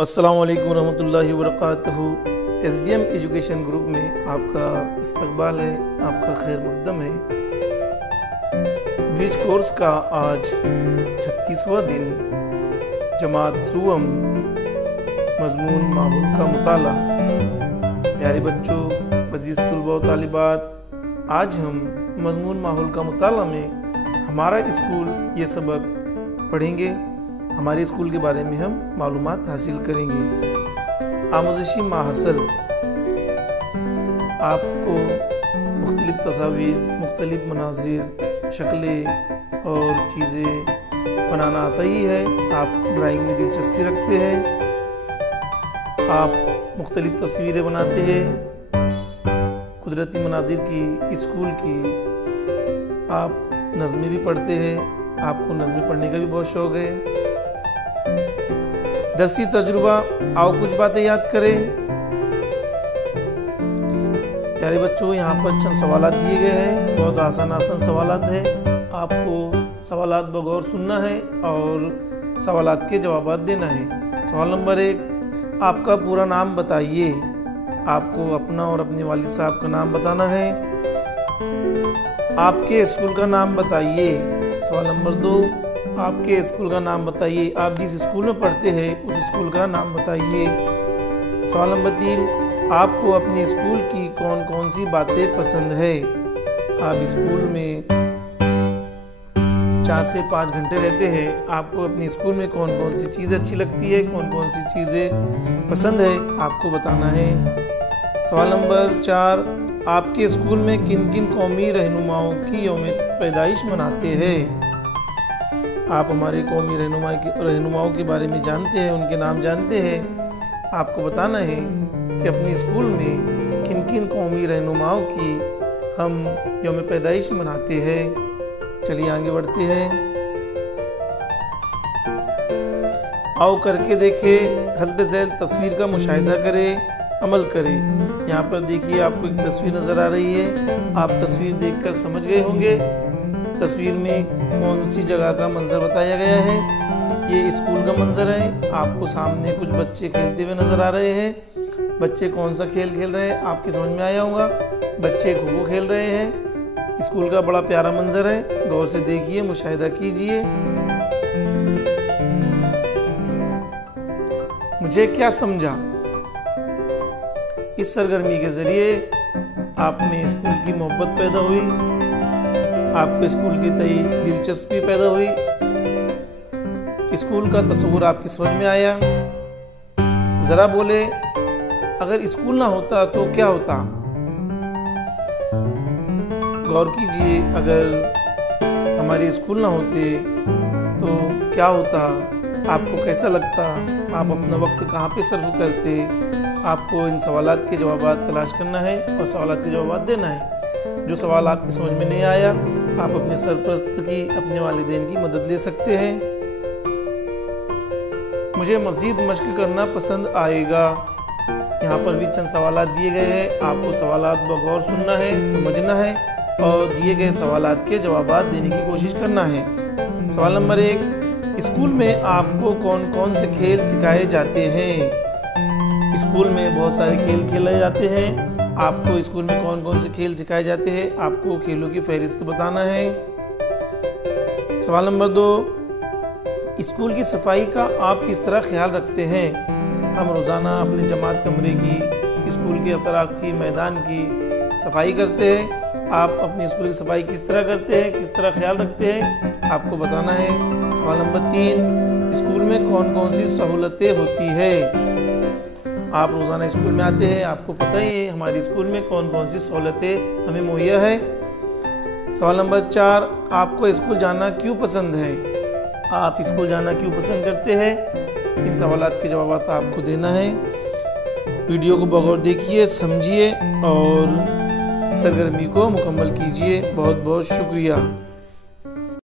अस्सलाम वालेकुम रहमतुल्लाहि व बरकातहू। SBM एजुकेशन ग्रुप में आपका इस्तकबाल है, आपका खैर मकदम है। ब्रिज कोर्स का आज 36वां दिन, जमात सुअम, मजमून माहौल का मुताला। प्यारे बच्चों, अजीज़ तलबा व तालिबात, आज हम मजमून माहौल का मुताला में हमारा स्कूल ये सबक पढ़ेंगे। हमारे स्कूल के बारे में हम मालूमात हासिल करेंगे। आमोज़शी माहसल आपको मुख्तलिफ तस्वीर, मुख्तलिफ मनाजिर, शक्लें और चीज़ें बनाना आता ही है। आप ड्राइंग में दिलचस्पी रखते हैं, आप मुख्तलिफ तस्वीरें बनाते हैं, कुदरती मनाजिर की, स्कूल की। आप नज़में भी पढ़ते हैं, आपको नज़में पढ़ने का भी बहुत शौक़ है। दरसी तजुर्बा, आओ कुछ बातें याद करें। प्यारे बच्चों, यहाँ पर चंद सवालात दिए गए हैं, बहुत आसान सवालात है। आपको सवालात बगौर सुनना है और सवालात के जवाब देना है। सवाल नंबर 1, आपका पूरा नाम बताइए। आपको अपना और अपने वालिद साहब का नाम बताना है। आपके स्कूल का नाम बताइए। सवाल नंबर 2, आपके स्कूल का नाम बताइए। आप जिस स्कूल में पढ़ते हैं उस स्कूल का नाम बताइए। सवाल नंबर 3, आपको अपने स्कूल की कौन कौन सी बातें पसंद है। आप स्कूल में 4 से 5 घंटे रहते हैं, आपको अपने स्कूल में कौन कौन सी चीज़ें अच्छी लगती है, कौन कौन सी चीज़ें पसंद है, आपको बताना है। सवाल नंबर 4, आपके स्कूल में किन किन कौमी रहनुमाओं की यौम पैदाइश मनाते हैं। आप हमारे कौमी रहनुमाओं के बारे में जानते हैं, उनके नाम जानते हैं। आपको बताना है कि अपने स्कूल में किन किन कौमी रहनुमाओं की हम यौम पैदाइश मनाते हैं। चलिए आगे बढ़ते हैं। आओ करके देखें, हस्ब ज़ैल तस्वीर का मुशाहिदा करें, अमल करें। यहाँ पर देखिए, आपको एक तस्वीर नज़र आ रही है। आप तस्वीर देखकर समझ गए होंगे तस्वीर में कौन सी जगह का मंजर बताया गया है। ये स्कूल का मंजर है। आपको सामने कुछ बच्चे खेलते हुए नजर आ रहे हैं। बच्चे कौन सा खेल खेल रहे हैं आपकी समझ में आया होगा। बच्चे खो खो खेल रहे हैं। स्कूल का बड़ा प्यारा मंजर है, गौर से देखिए, मुशाहिदा कीजिए। मुझे क्या समझा। इस सरगर्मी के जरिए आप में स्कूल की मोहब्बत पैदा हुई, आपको स्कूल की तई दिलचस्पी पैदा हुई, स्कूल का तस्वुर आपकी समझ में आया। जरा बोले, अगर स्कूल ना होता तो क्या होता। गौर कीजिए, अगर हमारे स्कूल ना होते तो क्या होता, आपको कैसा लगता, आप अपना वक्त कहाँ पे सर्व करते। आपको इन सवालात के जवाब तलाश करना है और सवालात के जवाब देना है। जो सवाल आपकी समझ में नहीं आया, आप अपने सरपरस्त की, अपने वालिदैन की मदद ले सकते हैं। मुझे मज़ीद मश्क करना पसंद आएगा। यहाँ पर भी चंद सवालात दिए गए हैं। आपको सवालात बगौर सुनना है, समझना है और दिए गए सवालात के जवाब देने की कोशिश करना है। सवाल नंबर 1, स्कूल में आपको कौन कौन से खेल सिखाए जाते हैं। स्कूल में बहुत सारे खेल खेले जाते हैं। आपको स्कूल में कौन कौन से खेल सिखाए जाते हैं, आपको खेलों की फहरिस्त बताना है। सवाल नंबर 2, स्कूल की सफाई का आप किस तरह ख्याल रखते हैं। हम रोज़ाना अपने जमात कमरे की, स्कूल के अतराफ की, मैदान की सफाई करते हैं। आप अपने स्कूल की सफाई किस तरह करते हैं, किस तरह ख्याल रखते हैं, आपको बताना है। सवाल नंबर 3, स्कूल में कौन कौन सी सहूलतें होती है। आप रोज़ाना स्कूल में आते हैं, आपको पता ही है हमारे स्कूल में कौन कौन सी सहूलतें हमें मुहैया है। सवाल नंबर 4, आपको स्कूल जाना क्यों पसंद है। आप स्कूल जाना क्यों पसंद करते हैं। इन सवालात के जवाब आपको देना है। वीडियो को बगौर देखिए, समझिए और सरगर्मी को मुकम्मल कीजिए। बहुत बहुत शुक्रिया।